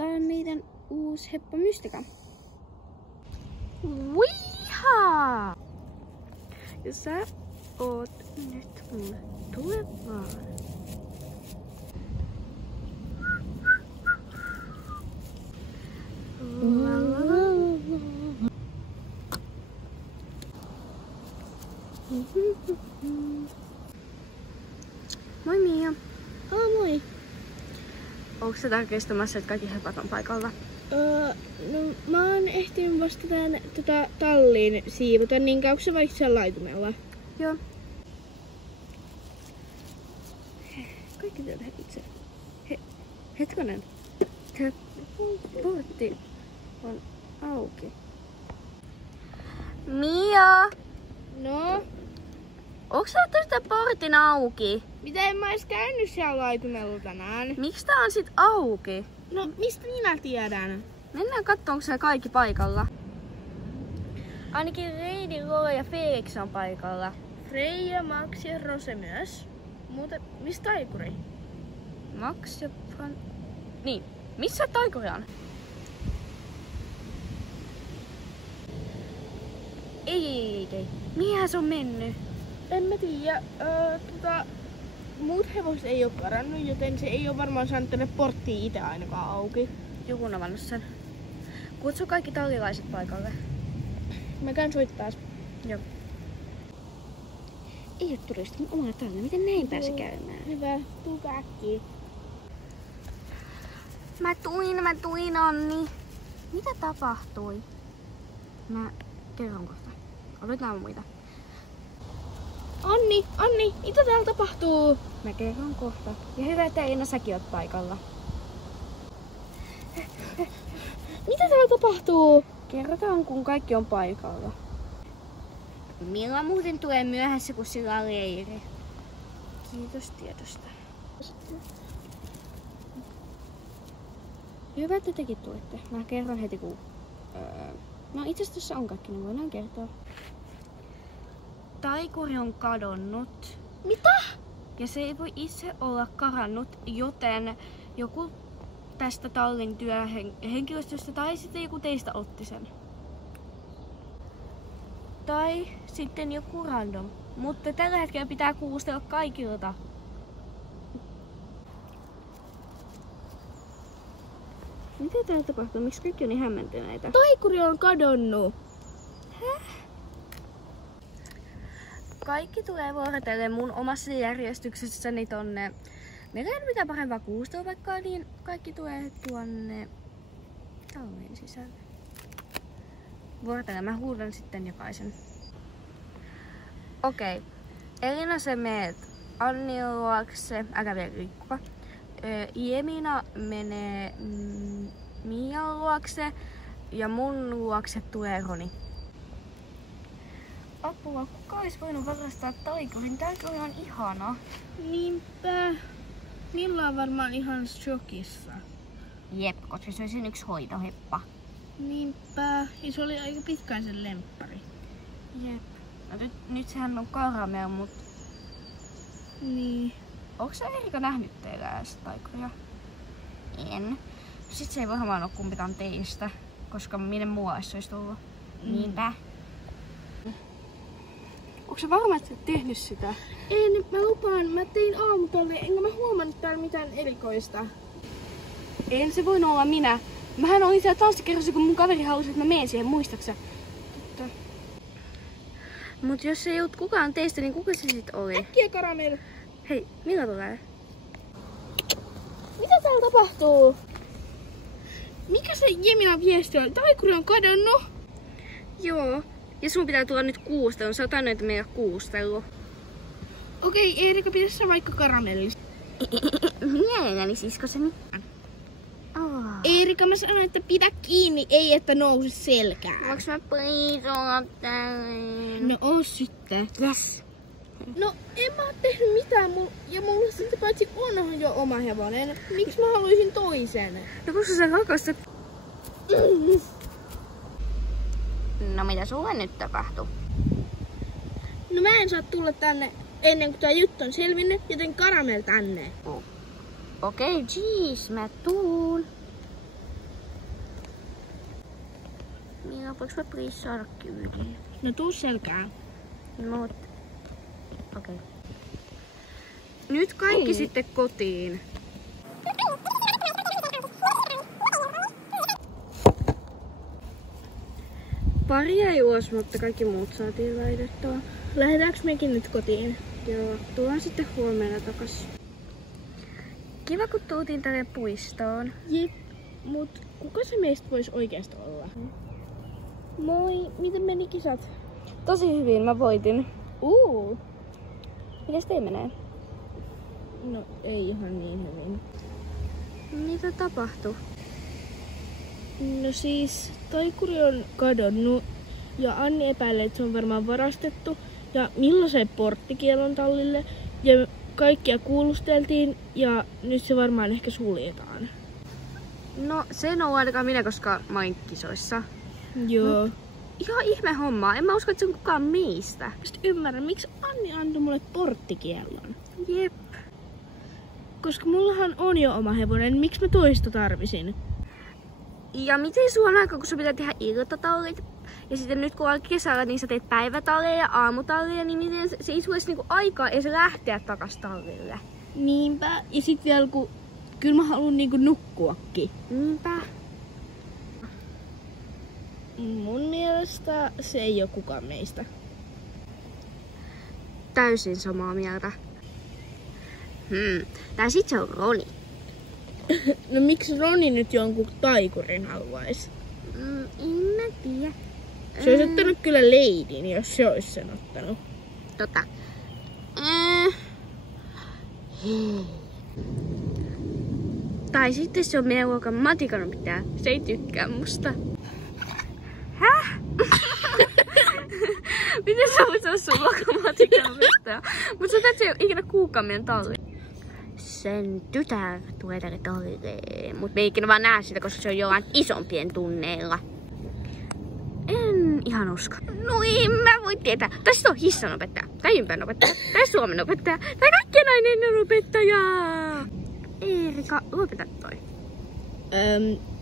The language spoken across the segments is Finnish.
tää on meidän uusi Heppa Mystica. Wiha! Jos sä oot nyt mulle, tule vaan. Moi Mia. Moi. Onko sä tarkistamassa, että kaikki hepat on paikalla? No mä oon ehtinyt vasta tän talliin siivota, niin käykö sä vaikka siellä laitumella? Joo. Kaikki täältä itse. Hetkonen. Tää portti on auki. Mia! No? Onks sä tästä portin auki? Mitä en mä edes käynyt siellä laitumella tänään? Miksi tää on sit auki? No mistä minä tiedän? Mennään kattoo, onko siellä kaikki paikalla. Ainakin Reidi, Lola ja Felix on paikalla. Freija, Max ja Rose myös. Muuten, mistä taikuri? Max ja Fran... Niin, missä taikuri on? Ei. Mihin se on mennyt? En mä tiedä. Muut hevoset ei oo karannut, joten se ei oo varmaan saanut tänne porttiin itse ainakaan auki. Joku on avannut sen. Kutsu kaikki tallilaiset paikalle. Mä käyn soittaa. Joo. Ei oo turisti mun oma talli. Miten näin pääsi käymään? Hyvä, tulkaa äkkiä. Mä tuin Anni. Mitä tapahtui? Mä kerron kohta. Odotetaan muita. Anni, mitä täällä tapahtuu? Mä kerron kohta. Ja hyvä, että Elina säkin oot paikalla. Mitä täällä tapahtuu? Kerrotaan, kun kaikki on paikalla. Milla muuten tulee myöhässä, kun sillä on leiri. Kiitos tiedosta. Hyvä, että tekin tulitte. Mä kerron heti, kun... No itse asiassa tässä on kaikki, niin voidaan kertoa. Taikuri on kadonnut. Mitä? Ja se ei voi itse olla karannut, joten joku tästä tallin työhenkilöstöstä tai sitten joku teistä otti sen. Tai sitten joku random. Mutta tällä hetkellä pitää kuulustella kaikilta. Mitä täällä tapahtuu? Miksi kaikki on niin hämmentyneitä? Taikuri on kadonnut. Kaikki tulee vuorotellen mun omassa järjestyksessäni tonne. Meillä ei ole mitään parempaa kuustopaikkaa, niin kaikki tulee tuonne tallin sisälle. Vuorotellen mä huudan sitten jokaisen. Okei. Elina, sä meet Anni luokse, älä vielä liikkuva. Jemina menee Mian luokse ja mun luokse tulee Roni. Apua, kuka olisi voinut varastaa taikurin? Taikuri on ihana. Niinpä. Milla on varmaan ihan shokissa. Jep, koska se oli sen yksi hoitoheppa. Niinpä. Ja se oli aika pitkään sen lemppari. Jep. No nyt sehän on karamel, mut... Niin. Onko sä Erika nähnyt teillä edes taikuria? En. Sit se ei varmaan oo kumpikaan teistä, koska minne muualle se olisi tullut. Niinpä. Onko sä varma, että sä et tehnyt sitä? En, mä lupaan. Mä tein aamutalli, enkä mä huomannut täällä mitään erikoista. En se voinut olla minä. Mähän olin siellä tanssikerrossa, kun mun kaveri halusi, että mä menen siihen, muistaksä? Totta. Mut jos ei ollut kukaan teistä, niin kuka se sit oli? Äkkiä karamel! Hei, Milla tulee? Mitä täällä tapahtuu? Mikä se Jeminan viesti on? Taikuri on kadonnut? Joo. Ja sun pitää tulla nyt kuusteluun. Sä oot aina meidän kuustelu. Okei, Eerika, pidä sä vaikka karamellista. Mielelläni siskoseni. Eerika, mä sanoin, että pidä kiinni, ei että nouse selkään. Voinko mä please olla tälleen? No oo sitten. Yes. No en mä oo tehnyt mitään, ja mulla sitten paitsi onhan jo oma hevonen. Miksi mä haluaisin toisen? No koska sä rakastat. No mitä sulle nyt tapahtuu? No mä en saa tulla tänne ennen kuin tää juttu on selvinnyt, joten karamel tänne. Okei, jeez, mä tuun. Miina, voinko mä please saada kyytiin? No tuu selkään. Okei. Okay. Nyt kaikki sitten kotiin. Pari ei ulos, mutta kaikki muut saatiin laitettua. Lähdetäänkö mekin nyt kotiin? Joo, tullaan sitten huomenna takas. Kiva kun tultiin tänne puistoon. Jep, mut kuka se meistä voisi oikeasti olla? Moi, miten meni kisat? Tosi hyvin, mä voitin. Mites teillä menee? No ei ihan niin hyvin. Mitä tapahtui? No siis, taikuri on kadonnut ja Anni epäilee, että se on varmaan varastettu. Ja millaisen porttikielon tallille. Ja kaikkia kuulusteltiin ja nyt se varmaan ehkä suljetaan. No se en oo ainakaan minä koskaan kisoissa. Joo. No, ihan ihme homma. En mä usko, että se on kukaan meistä. Sitten ymmärrän, miksi Anni antoi mulle porttikiellon. Jep. Koska mullahan on jo oma hevonen, niin miksi mä toista tarvisin? Ja miten sulla on aika, kun sun pitää tehdä iltatallit? Ja sitten nyt kun on kesällä, niin sä teet päivätalleja ja aamutalleja, niin miten se ei sulla edes niinku aikaa edes lähteä takas tallille? Niinpä. Ja sit vielä kun kyllä mä haluan niinku nukkuakin. Niinpä. Mun mielestä se ei oo kukaan meistä. Täysin samaa mieltä. Tai sit se on Roni. No miksi Roni nyt jonkun taikurin haluais? En mä tiedä. Se olisi ottanut kyllä Leidin, jos se olisi sen ottanut. Tota. Tai sitten se on meidän luokan matikan opettaja. Se ei tykkää musta. Häh? Miten sä voit olla sun luokan matikan opettaja? Mut sä teet se ei ikinä kuukaan meidän talli. Sen tytär tulee tälle tallille. Mut me ei ikinä vaan näe sitä, koska se on jollain isompien tunneilla. En ihan usko. No en mä voi tietää. Tai sit on hissan opettaja, tai ympärän opettaja, tai suomen opettaja, tai kaikkien aineiden opettaja. Eerika, lopeta toi.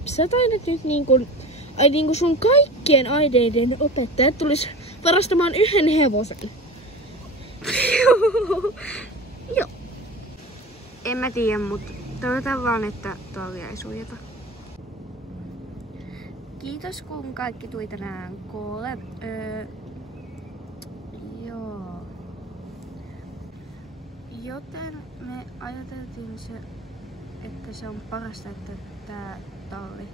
Sä taidat nyt niinku sun kaikkien aineiden opettajat tulis varastamaan yhden hevosen. Joo. En mä tiedä, mut toivotaan vaan, että tuolla ei suljeta. Kiitos kun kaikki tuli tänään koolle. Joo. Joten me ajateltiin se, että se on parasta, että tää talli